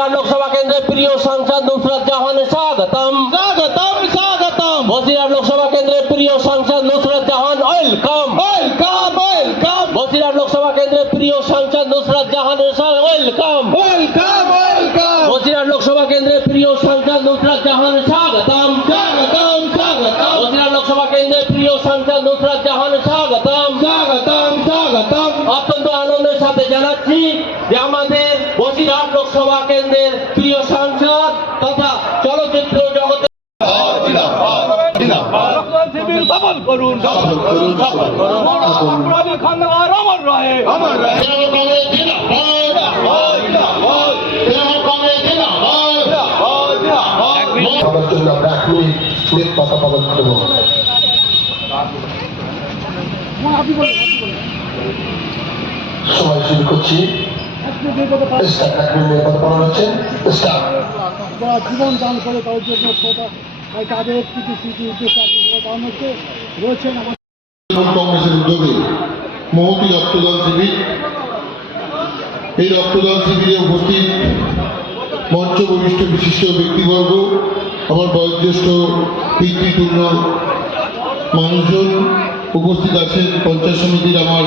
বসিরহাট লোকসভা কেন্দ্রের প্রিয় সাংসদ নুসরাত জাহানের স্বাগতম। স্বাগতম স্বাগতম। বসিরহাট লোকসভা কেন্দ্রের প্রিয় সাংসদ Nusrat Jahan welcome. Welcome welcome Basirhat Lok Sabha কেন্দ্রের প্রিয় সাংসদ নুসরাত জাহানের welcome. Welcome welcome. Basirhat Lok Sabha কেন্দ্রের প্রিয় সাংসদ নুসরাত জাহানের স্বাগতম। স্বাগতম স্বাগতম। বসিরহাট লোকসভা কেন্দ্রের প্রিয় সাংসদ নুসরাত জাহানের স্বাগতম। স্বাগতম স্বাগতম। অত্যন্ত আনন্দের সাথে জানাচ্ছি যে আমাদের বসিরহাট লোকসভা কেন্দ্রের প্রিয় সাংসদ তথা চলচ্চিত্র জগতের শিবির সফল করুন, সফল করুন, সফল করুন। অপরাধী খন্দকার অমর রহে, অমর রহে। সবার জন্য আমরা 1 মিনিট কথা বলার দেব। সময় শুরু করছি। জীবন দান করে তার জন্য তাদের কিছু স্মৃতি উদ্দেশ্যে দান হচ্ছে রয়েছেন কংগ্রেসের উদ্যোগে মহতি রক্তদান শিবির। এই রক্তদান শিবিরে উপস্থিত মঞ্চ বরিষ্ঠ বিশিষ্ট ব্যক্তিবর্গ, আমার বয়োজ্যেষ্ঠ পিতৃতুল্য মানুষজন উপস্থিত আছেন। পঞ্চায়েত সমিতির আমার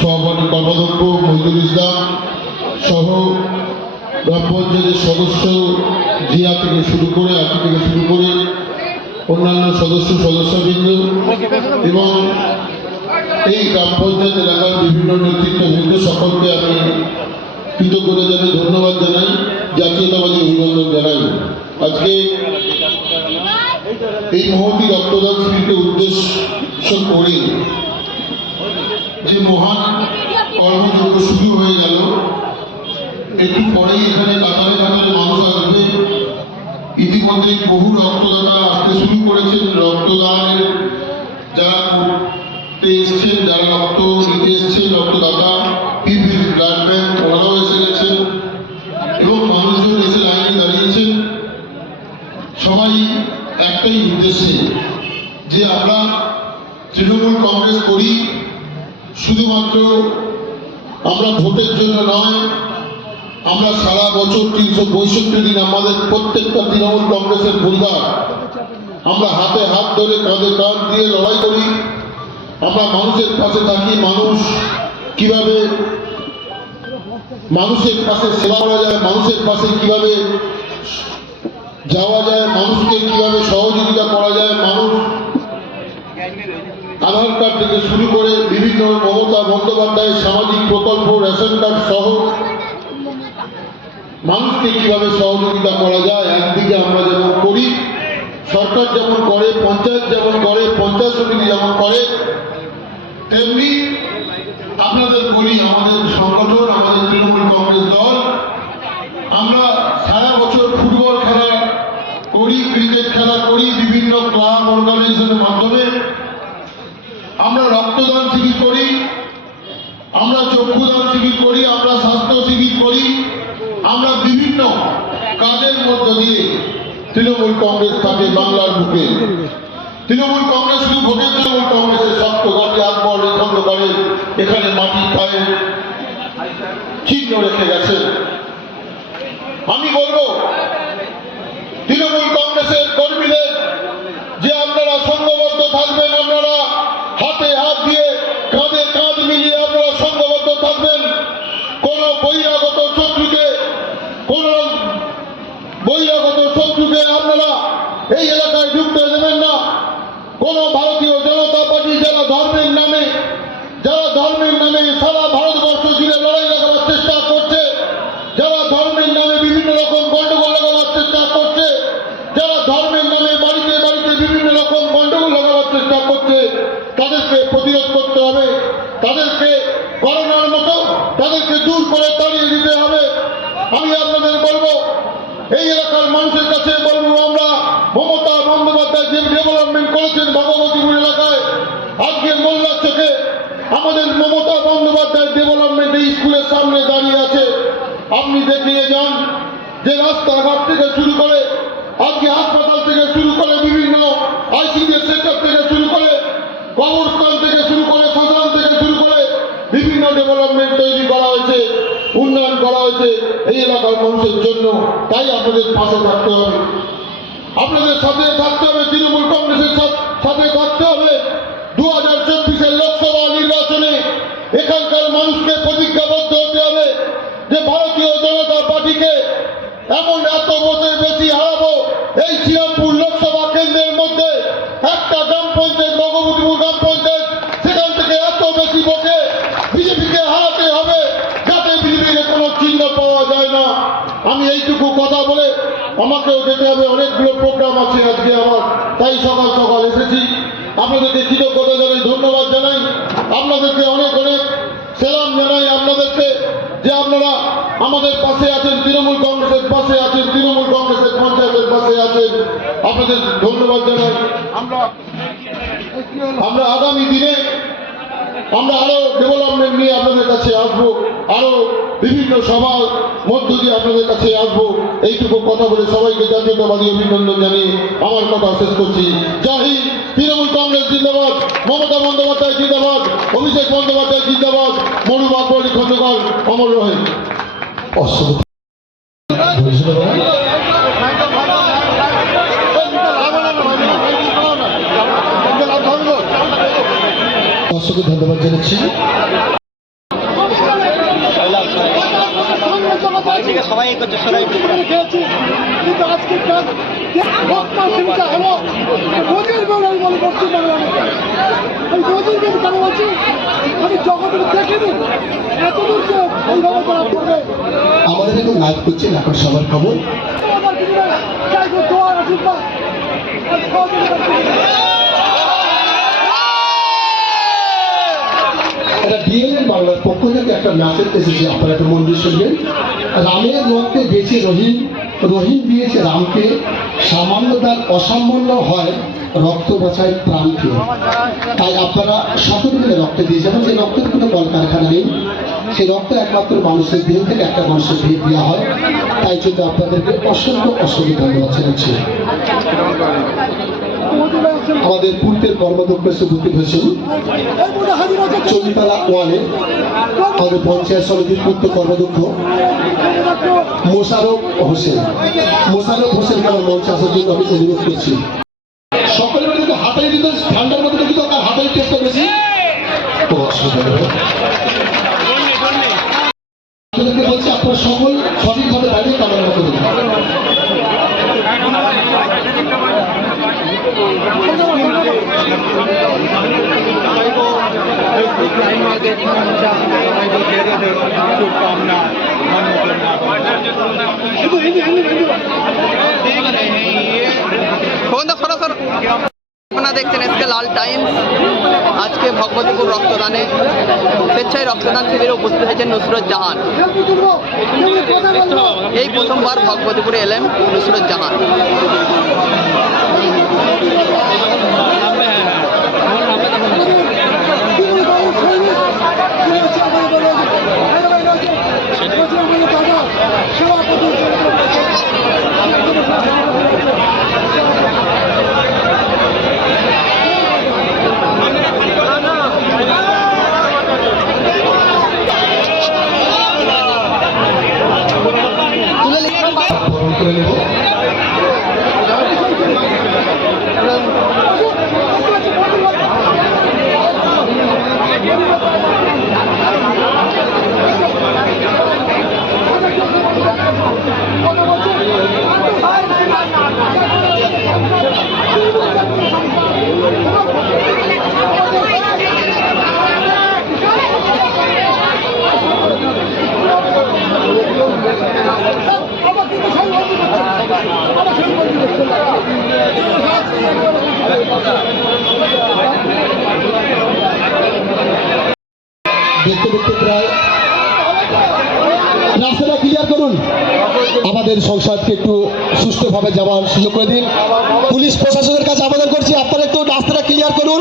সভাপতি কর্মাধ্যক্ষ মহিদুল ইসলাম সহ গ্রাম পঞ্চায়েতের সদস্য জিয়া থেকে শুরু করে আতি থেকে শুরু করে অন্যান্য সদস্যবৃন্দ এবং এই গ্রাম পঞ্চায়েত এলাকার বিভিন্ন নেতৃত্ববৃন্দ সকলকে আমি কৃতজ্ঞতা জানাই, ধন্যবাদ জানাই, জাতীয়তাবাদী অভিনন্দন জানাই। আজকে এই মহতি রক্তদান শিবিরকে উদ্দেশ্য করে যে মহান কর্মযজ্ঞ শুরু হয়ে গেল, একটু পরেই এখানে কাতারে কাতারে মানুষ আসবে। ইতিমধ্যে বহু রক্তদাতা আসতে শুরু করেছেন। রক্তদানের যারা করতে এসছেন, যারা রক্ত নিতে এসছেন, রক্তদাতা পিপলস ব্লাড ব্যাংক ওনারাও এসে গেছেন এবং মানুষজন এসে লাইনে দাঁড়িয়েছেন। সবাই একটাই উদ্দেশ্যে যে আমরা তৃণমূল কংগ্রেস করি শুধুমাত্র আমরা ভোটের জন্য নয়, আমরা সারা বছর 365 দিন আমাদের প্রত্যেকটা তৃণমূল কংগ্রেসের পরিবার আমরা হাতে হাত ধরে কাঁধে কাঁধ দিয়ে লড়াই করি। আমরা মানুষের পাশে থাকি। মানুষ কিভাবে মানুষের পাশে সেবা করা যায়, মানুষের পাশে কিভাবে যাওয়া যায়, মানুষকে কিভাবে সহযোগিতা করা যায়, মানুষ আধার কার্ড থেকে শুরু করে বিভিন্ন মমতা বন্দ্যোপাধ্যায়ের সামাজিক প্রকল্প, রেশন কার্ড সহ মানুষকে কিভাবে সহযোগিতা করা যায়, একদিকে আমরা যেমন করি, সরকার যেমন করে, পঞ্চায়েত যেমন করে, পঞ্চায়েত সমিতি যেমন করে, তেমনি আপনাদের বলি আমাদের সংগঠন, আমাদের তৃণমূল কংগ্রেস দল, আমরা সারা বছর ফুটবল খেলা করি, ক্রিকেট খেলা করি, বিভিন্ন ক্লাব অর্গানাইজেশনের মাধ্যমে আমরা রক্তদান শিবির করি, আমরা চক্ষুদান শিবির করি, আমরা স্বাস্থ্য শিবির করি। আমরা বিভিন্ন কাজের মধ্য দিয়ে তৃণমূল কংগ্রেস থাকে বাংলার বুকে। তৃণমূল কংগ্রেস শুধু ভোটে তৃণমূল কংগ্রেসের শক্ত ঘাটে আকবর খন্দকারে এখানে মাটির পায়ে চিহ্ন রেখে গেছে। আমি বলবো তৃণমূল কংগ্রেসের কর্মীদের যে আপনারা সংঘবদ্ধ থাকবেন, আপনারা হাতে হাত দিয়ে কাঁধে কাঁধ মিলিয়ে আপনারা সংঘবদ্ধ থাকবেন। কোন বহিরাগত শত্রুকে আপনারা এই এলাকায় ঢুকতে দেবেন না। কোন ভারতীয় জনতা পার্টি যারা ধর্মের নামে সারা ভারতবর্ষ জুড়ে লড়াই লাগাবার চেষ্টা করছে, যারা ধর্মের নামে বিভিন্ন রকম গন্ডগোল লাগাবার চেষ্টা করছে, যারা ধর্মের নামে বাড়িতে বাড়িতে বিভিন্ন রকম গন্ডগোল লাগাবার চেষ্টা করছে, তাদেরকে প্রতিরোধ করতে হবে। তাদেরকে করোনার মতো তাদেরকে দূর করে তাড়িয়ে দিতে হবে। আমি আপনাদের বলবো, এই এলাকার মানুষের কাছে বলবো, আমরা মমতা বন্দ্যোপাধ্যায় যে ডেভেলপমেন্ট করেছেন ভগবতীপুর এলাকায়, আজকে মোল্লার চোখে আমাদের মমতা বন্দ্যোপাধ্যায়ের ডেভেলপমেন্ট এই স্কুলের সামনে দাঁড়িয়ে আছে। আপনি দেখিয়ে যান যে রাস্তাঘাট থেকে শুরু করে আজকে হাসপাতাল থেকে শুরু করে বিভিন্ন আইসিডিএস সেক্টর থেকে শুরু করে কবরস্থান থেকে শুরু করে শ্মশান থেকে শুরু করে বিভিন্ন ডেভেলপমেন্ট তৈরি করা হয়েছে, উন্নয়ন করা হয়েছে। করেছে এই এলাকার মানুষের জন্য। তাই আপনাদের পাশে থাকতে হবে, আপনাদের সাথে থাকতে হবে, তৃণমূল কংগ্রেসের সাথে থাকতে হবে। 2024-এর লোকসভা নির্বাচনে এখানকার মানুষকে প্রতিজ্ঞাবদ্ধ হতে হবে যে ভারতীয় জনতা পার্টিকে এত ভোটের বেশি হারাবো। এই শ্রীরামপুর লোকসভা কেন্দ্রের মধ্যে একটা গ্রাম পঞ্চায়েত, ভগবতীপুর গ্রাম পঞ্চায়েত, সেখান থেকে এত বেশি ভোটে বিজেপিকে হারাতে হবে যাতে বিজেপির কোনো চিহ্ন পাওয়া যায় না। আমি এইটুকু কথা বলে আমাকেও যেতে হবে, অনেকগুলো প্রোগ্রাম আছে আজকে আমার, তাই সকাল সকাল এসেছি। আপনাদেরকে কৃতজ্ঞতা জানাই, ধন্যবাদ জানাই, আপনাদেরকে অনেক অনেক সালাম জানাই আপনাদেরকে যে আপনারা আমাদের পাশে আছেন, তৃণমূল কংগ্রেসের পাশে আছেন, তৃণমূল কংগ্রেসের পঞ্চায়েতের পাশে আছেন, আপনাদের ধন্যবাদ জানাই। আমরা আগামী দিনে আমরা আরো ডেভেলপমেন্ট নিয়ে আপনাদের কাছে আসবো, আরো বিভিন্ন সভার মধ্য দিয়ে আপনাদের কাছে আসবো। এইটুকু কথা বলে সবাইকে জাতীয়তাবাদী অভিনন্দন জানিয়ে আমার কথা শেষ করছি। জয় হিন্দ। তৃণমূল কংগ্রেস জিন্দাবাদ, মমতা বন্দ্যোপাধ্যায় জিন্দাবাদ, অভিষেক বন্দ্যোপাধ্যায় জিন্দাবাদ, মনু মাতবরী খন্দকার অমর রহে। অসংখ্য ধন্যবাদ জানাচ্ছি। সবাই খেয়েছি, কিন্তু আজকে হলো নদীর বেল আমি বলি পশ্চিমবাংলা। আমি নদীর বেল কেন বলছি, আমি জগতের দেখিনি এতদূর যে এইভাবে করা করবে। আমাদের এখন লাইভ করছেন এখন সবার খবর। আমার কিছু না, চাই দোয়ার আশীর্বাদ আর সহযোগিতা। এটা ডিএনএ বাংলার পক্ষ থেকে একটা মেসেজ এসেছে, আপনারা একটা মন দিয়ে শুনবেন। রামের রক্তে বেঁচে রহিম, রহিম দিয়েছে রামকে, সামান্য তার অসামান্য হয় রক্ত বাঁচায় প্রাণকে। তাই আপনারা সকল মিলে রক্ত দিয়ে যাবেন। যে রক্তের কোনো কলকারখানা নেই, সেই রক্ত একমাত্র মানুষের দেহ থেকে একটা মানুষের দেহ দেওয়া হয়। তাই জন্য আপনাদেরকে অসংখ্য অসংখ্য ধন্যবাদ জানাচ্ছি। আমাদের পূর্বের কর্মদক্ষ এসে উপস্থিত হয়েছেন চণ্ডীতলা ওয়ানে আমাদের পঞ্চায়েত সমিতির পূর্ত কর্মদক্ষ মোশারফ হোসেন। মোশারফ হোসেনকে আমার মঞ্চে আসার জন্য আমি অনুরোধ করছি। সকলের মধ্যে কিন্তু হাতালি দিতে ঠান্ডার মধ্যে কিন্তু আপনার হাতালি টেস্ট বেশি আপনাদেরকে বলছি, আপনারা সকল সঠিকভাবে দাঁড়িয়ে কামনা করুন। আপনারা দেখছেন এসকে লাল টাইমস। আজকে ভগবতীপুর রক্তদানে স্বেচ্ছায় রক্তদান শিবিরে উপস্থিত হয়েছেন নুসরত জাহান। এই প্রথমবার ভগবতীপুরে এলেন নুসরত জাহান। করে নেব। দেখতে দেখতে প্রায় রাস্তাটা ক্লিয়ার করুন, আমাদের সংসদকে একটু সুষ্ঠুভাবে যাওয়ার সুযোগ করে দিন। পুলিশ প্রশাসনের কাছে আবেদন করছি, আপনারা একটু রাস্তাটা ক্লিয়ার করুন।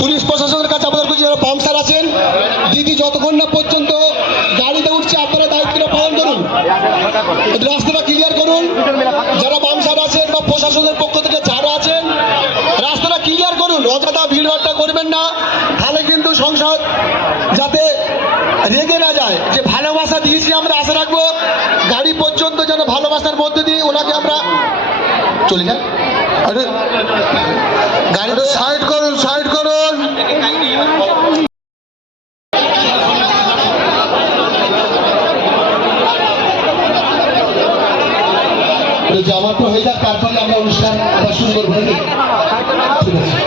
পুলিশ প্রশাসনের কাছে আবেদন করছি, যারা পাম্পসার আছেন দিদি যতক্ষণ না পর্যন্ত গাড়িতে উঠছে আপনারা দায়িত্বটা পালন করুন, রাস্তাটা ক্লিয়ার করুন। যারা পাম্পসার আছেন বা প্রশাসনের পক্ষ থেকে যারা আছেন রাস্তাটা ক্লিয়ার করুন, অযথা ভিড়ভাড়টা করবেন না, তাহলে কিন্তু সংসদ যাতে রেগে না যায়। যে ভালোবাসা দিয়েছি আমরা আশা রাখবো গাড়ি পর্যন্ত যেন ভালোবাসার মধ্যে দিয়ে ওনাকে আমরা চলে যাই। আরে গাড়িটা সাইড করুন, সাইড করুন। জামাটা হয়ে যাক, তারপরে আমরা অনুষ্ঠান আবার শুরু করবো নাকি? ঠিক আছে।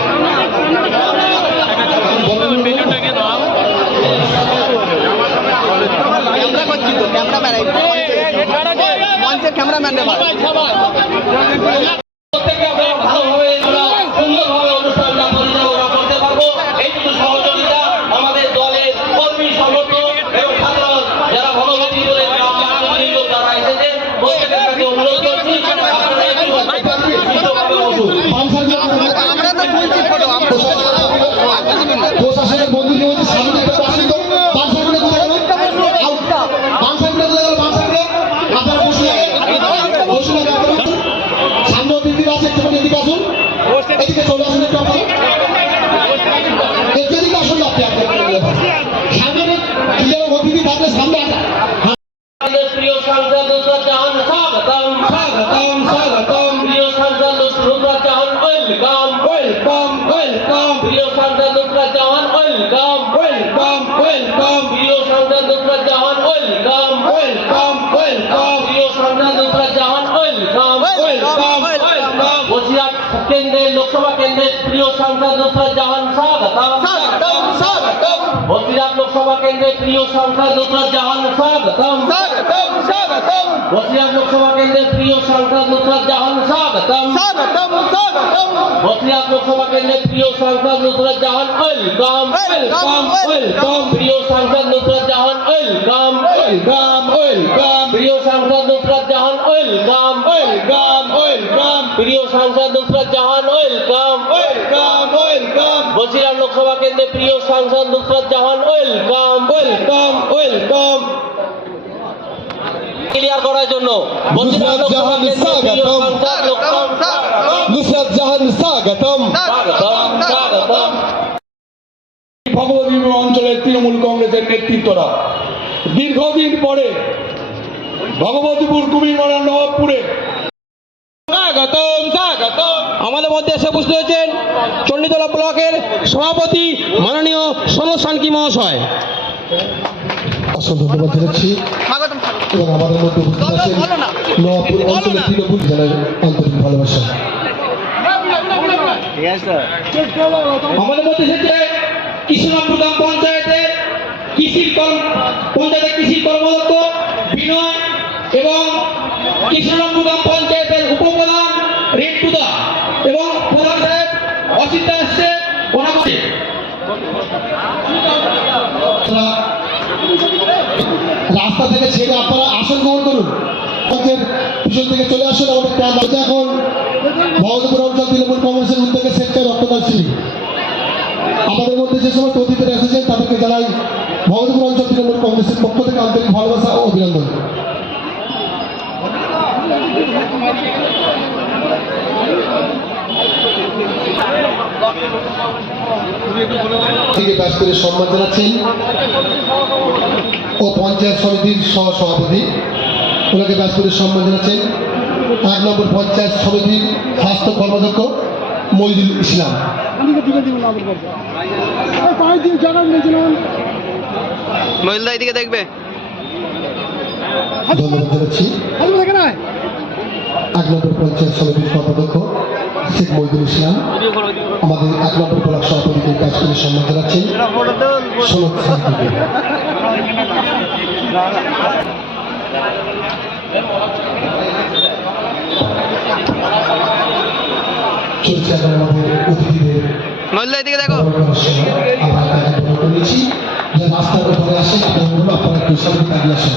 ক্যামেরা করছি তো, ক্যামেরাম্যান মঞ্চের ক্যামেরাম্যান রে ভাই। প্রত্যেকে আমরা ভালোভাবে আমরা সুন্দরভাবে অনুষ্ঠানটা পরিচালনা করতে পারবো, এইটুকু সহযোগিতা আমাদের দলের কর্মী সংগঠন এবং সাধারণ যারা ভগবতী করে যারা এসেছেন প্রত্যেকের কাছে অনুরোধ করছি আপনারা একটু সুষ্ঠুভাবে বসুন। আমরা তো বলছি ফটো, আমরা প্রশাসনের বন্ধুকে বলছি সামনে একটা পাশে তো বাম সাইডে কোথায় গেল? বাম সাইডে কোথায় গেল? বাম সাইডে আপনারা বসে বসে সামনে অতিথি আছে, একটু এদিকে আসুন, এদিকে চলে আসুন একটু আপনারা এদিকে আসুন আপনি সামনে ক্লিয়ার অতিথি থাকলে সামনে আমাদের প্রিয় সাংসদ নুসরাত জাহান স্বাগতম স্বাগতম স্বাগতম। প্রিয় সাংসদ Nusrat Jahan welcome welcome welcome. প্রিয় সাংসদ Nusrat Jahan welcome welcome welcome. প্রিয় সাংসদ Nusrat Jahan welcome welcome welcome. প্রিয় সাংসদ Nusrat Jahan welcome welcome welcome. Basirhat কেন্দ্রের লোকসভা কেন্দ্রের প্রিয় সাংসদ নুসরাত জাহান স্বাগতম স্বাগতম স্বাগতম। বসিরহাট লোকসভা কেন্দ্রের প্রিয় সাংসদ নুসরাত জাহান স্বাগতম স্বাগতম স্বাগতম। বসিরহাট লোকসভা কেন্দ্রের প্রিয় সাংসদ নুসরাত জাহান স্বাগতম স্বাগতম স্বাগতম। বসিরহাট লোকসভা কেন্দ্রের প্রিয় সাংসদ Nusrat Jahan welcome welcome welcome. প্রিয় সাংসদ Nusrat Jahan welcome welcome welcome. প্রিয় সাংসদ Nusrat Jahan welcome welcome welcome. প্রিয় সাংসদ Nusrat Jahan welcome welcome welcome. Basirhat Lok Sabha কেন্দ্রের প্রিয় সাংসদ Nusrat Jahan welcome welcome welcome. Clear করার জন্য বসিরহাট লোকসভা কেন্দ্রের প্রিয় সাংসদ নুসরাত জাহান স্বাগতম স্বাগতম স্বাগতম। ভগবতীপুর অঞ্চলের তৃণমূল কংগ্রেসের নেতৃত্বরা দীর্ঘদিন পরে ভগবতীপুর কুমিরমারা নবাবপুরে স্বাগতম স্বাগতম। আমাদের মধ্যে এসে উপস্থিত হয়েছেন চণ্ডীতলা ব্লকের সভাপতি মাননীয় সনোজ সানকি মহাশয়। অসংখ্য ধন্যবাদ জানাচ্ছি স্বাগতম এবং আমাদের মধ্যে উপস্থিত আছেন নবাবপুর অঞ্চলের তৃণমূল জেলার আন্তরিক ভালোবাসা। আমাদের মধ্যে এসেছে কৃষ্ণপুর গ্রাম পঞ্চায়েতের কৃষির কর্মদক্ষ বিনয় এবং কৃষ্ণপুর গ্রাম পঞ্চায়েতের উপপ্রধান রেটুদা এবং প্রধান সাহেব অসিতা আসছে ওনাকে রাস্তা থেকে ছেড়ে আপনারা আসন গ্রহণ করুন, পিছন থেকে চলে আসুন। আমাদের ক্যাম্প আছে এখন ভগবতীপুর অঞ্চল তৃণমূল কংগ্রেসের উদ্যোগে স্বেচ্ছায় রক্তদান শিবির। আমাদের মধ্যে যে সমস্ত অতিথিরা এসেছেন তাদেরকে জানাই ভগবতীপুর অঞ্চল তৃণমূল কংগ্রেসের পক্ষ থেকে আন্তরিক ভালোবাসা ও অভিনন্দন। থেকে ব্যাস করে সম্মান জানাচ্ছেন ও পঞ্চায়েত সমিতির সহ সভাপতি, ওনাকে ব্যাস করে সম্মান জানাচ্ছেন 1 নম্বর পঞ্চায়েত সমিতির স্বাস্থ্য কর্মাধ্যক্ষ মইদুল ইসলাম। মহিলা এদিকে দেখবে। ধন্যবাদ জানাচ্ছি 1 নম্বর পঞ্চায়েত সমিতির কর্মাধ্যক্ষ শেখ মইদুল ইসলাম। আমাদের 1 নম্বর ব্লক সভাপতিকে ব্যাস করে সম্মান জানাচ্ছেন সনোজ সানকিকে। চলছে এখন আমাদের অতিথিদের মহিলা এদিকে দেখো। আমরা নিয়েছি যে রাস্তার উপরে আসেন আপনারা একটু সামনে কাজে আসেন।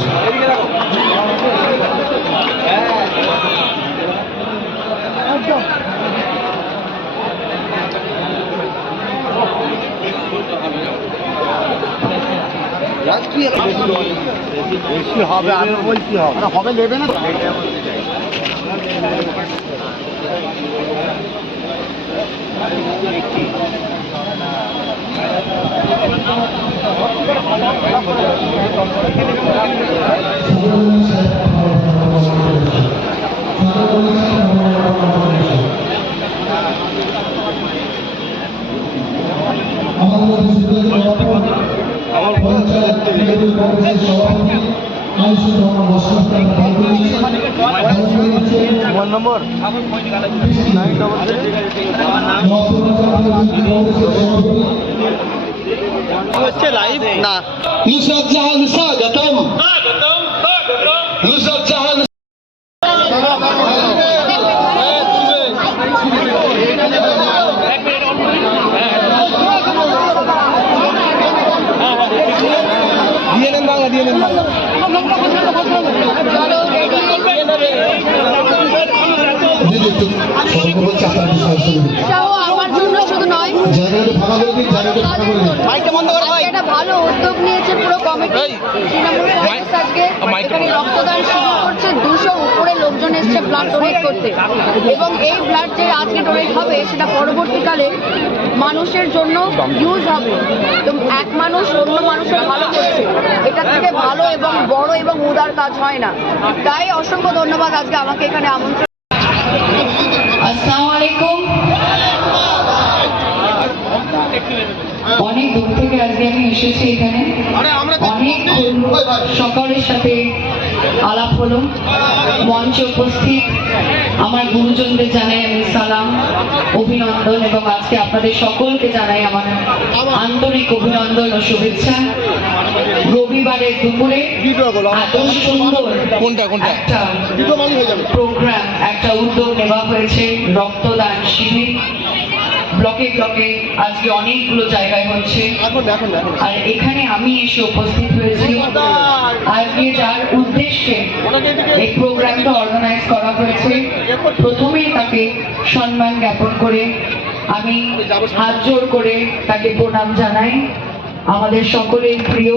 বেশি হবে, আমি বলছি হবে নেবে না। হচ্ছে লাইভ না নুসরাত জাহান স্বাগতম নুসরাত জাহান এটাও আমার জন্য শুধু নয়, একটা ভালো উদ্যোগ নিয়েছে পুরো কমিটি। তৃণমূল কংগ্রেস আজকে এখানে রক্তদান শুরু করছে, 200 উপরে লোকজন এসছে ব্লাড ডোনেট করতে, এবং এই ব্লাড যে আজকে ডোনেট হবে সেটা পরবর্তীকালে মানুষের জন্য ইউজ হবে। তো এক মানুষ অন্য মানুষের ভালো করছে, এটা থেকে ভালো এবং বড় এবং উদার কাজ হয় না। তাই অসংখ্য ধন্যবাদ আজকে আমাকে এখানে আমন্ত্রণ। আসসালামু আলাইকুম। অনেক দূর থেকে আজকে আমি এসেছি এখানে, অনেক সকলের সাথে আলাপ হলো, মঞ্চে উপস্থিত আমার গুরুজনদের জানাই আমি সালাম, অভিনন্দন, এবং আজকে আপনাদের সকলকে জানাই আমার আন্তরিক অভিনন্দন ও শুভেচ্ছা। রবিবারের দুপুরে এত সুন্দর একটা প্রোগ্রাম, একটা উদ্যোগ নেওয়া হয়েছে, রক্তদান শিবির ব্লকে ব্লকে আজকে অনেকগুলো জায়গায় হচ্ছে, আর এখানে আমি এসে উপস্থিত হয়েছি আজকে যার উদ্দেশ্যে এই প্রোগ্রামটা অর্গানাইজ করা হয়েছে। প্রথমেই তাকে সম্মান জ্ঞাপন করে আমি হাত জোড় করে তাকে প্রণাম জানাই। আমাদের সকলের প্রিয়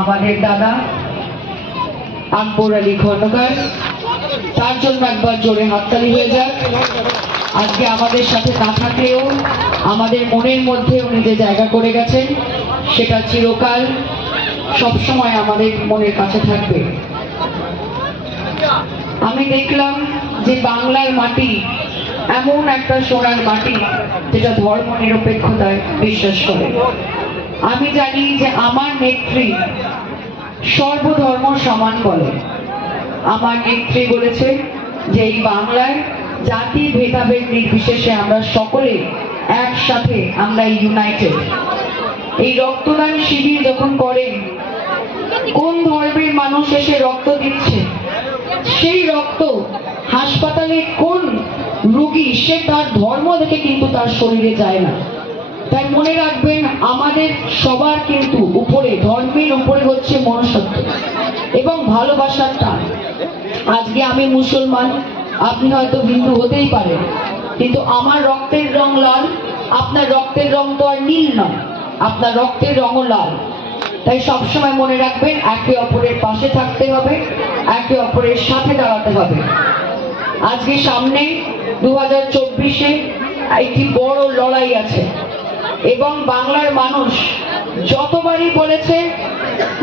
আমাদের দাদা আকবর আলী খন্দকার, তার জন্য একবার জোরে হাততালি হয়ে যাক। আজকে আমাদের সাথে না থাকলেও আমাদের মনের মধ্যে উনি যে জায়গা করে গেছেন সেটা চিরকাল সবসময় আমাদের মনের কাছে থাকবে। আমি দেখলাম যে বাংলার মাটি এমন একটা সোনার মাটি যেটা ধর্ম নিরপেক্ষতায় বিশ্বাস করে। আমি জানি যে আমার নেত্রী সর্বধর্ম সমান বলে। আমার নেত্রী বলেছে যে এই বাংলায় জাতি ভেদাভেদ নির্বিশেষে আমরা সকলে একসাথে, আমরা ইউনাইটেড। এই রক্তদান শিবির যখন করেন, কোন ধর্মের মানুষ এসে রক্ত দিচ্ছে, সেই রক্ত হাসপাতালে কোন রোগী সে তার ধর্ম দেখে কিন্তু তার শরীরে যায় না। তাই মনে রাখবেন, আমাদের সবার কিন্তু উপরে, ধর্মের উপরে হচ্ছে মনুষ্যত্ব এবং ভালোবাসার টান। আজকে আমি মুসলমান, আপনি হয়তো হিন্দু হতেই পারেন, কিন্তু আমার রক্তের রং লাল, আপনার রক্তের রং তো আর নীল নয়, আপনার রক্তের রঙও লাল। তাই সবসময় মনে রাখবেন, একে অপরের পাশে থাকতে হবে, একে অপরের সাথে দাঁড়াতে হবে। আজকে সামনে 2024-এ একটি বড় লড়াই আছে, এবং বাংলার মানুষ যতবারই বলেছে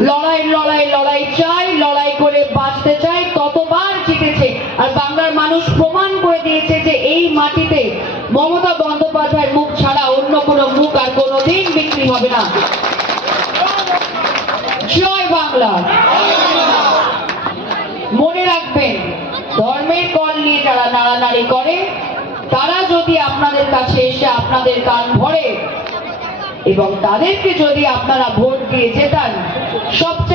লড়াই লড়াই লড়াই চাই, লড়াই করে বাঁচতে চাই, ততবার জিতেছে। আর বাংলার মানুষ প্রমাণ করে দিয়েছে যে এই মাটিতে মমতা বন্দ্যোপাধ্যায়ের মুখ ছাড়া অন্য কোনো মুখ আর কোনোদিন বিক্রি হবে না। জয় বাংলা। মনে রাখবেন, ধর্মের কল নিয়ে যারা নাড়ানাড়ি করে, তারা যদি আপনাদের কাছে এসে আপনাদের কান ভরে এবং তাদেরকে যদি আপনারা ভোট দিয়ে জেতান, সবচেয়ে